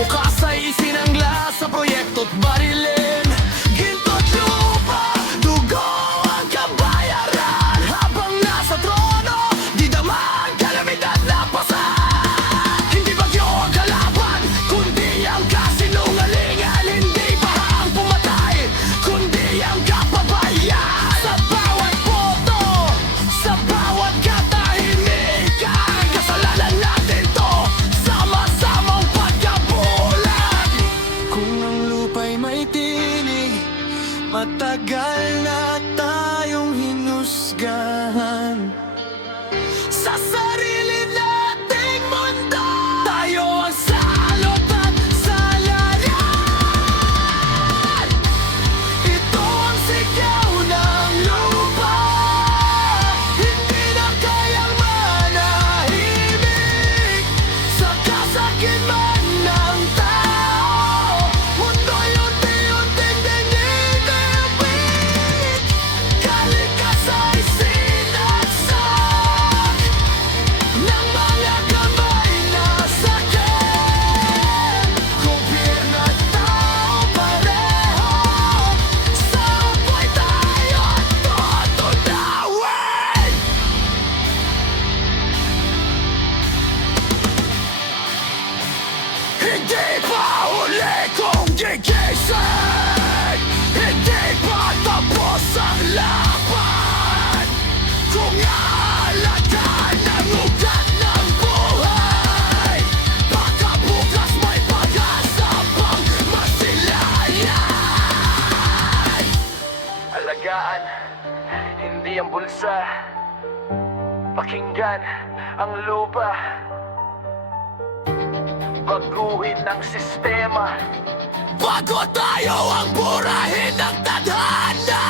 Bukas ay isinangla sa proyekto't barilin. Ginto't lupa, dugo ang kabayaran. Habang nasa trono, di damang kalamidad na pasan. Hindi bagyo ang kalaban, kundi ang kasinungalingan. Hindi bahang pumatay, kundi ang kapabayan. Sa bawat boto, sa bawat katahimikan, kasalanan natin to, sama-samang pagkabulag. Kung ang lupa'y may tinig, matagal na tayong hinusgahan. Sa sarili nating mundo, tayo ang salot at salaran. Ito ang sigaw ng lupa, hindi na kayang manahimik. Sa kasakit man ng tao, mundo'y unti-unting dinidibig. Kalikasan ay sinaksak ng mga kamay na sakit. Gobyerno at tao pareho, sa upo'y tayo't tutunawin. Hindi pa huli kung gigising, hindi pa tapos ang laban. Kung aalagaan ang ugat ng buhay, baka bukas may pag-asa pang masilayan. Alagaan, hindi ang bulsa. Pakinggan ang lupa, baguhin ang sistema, bago tayo ang burahin ng tadhana.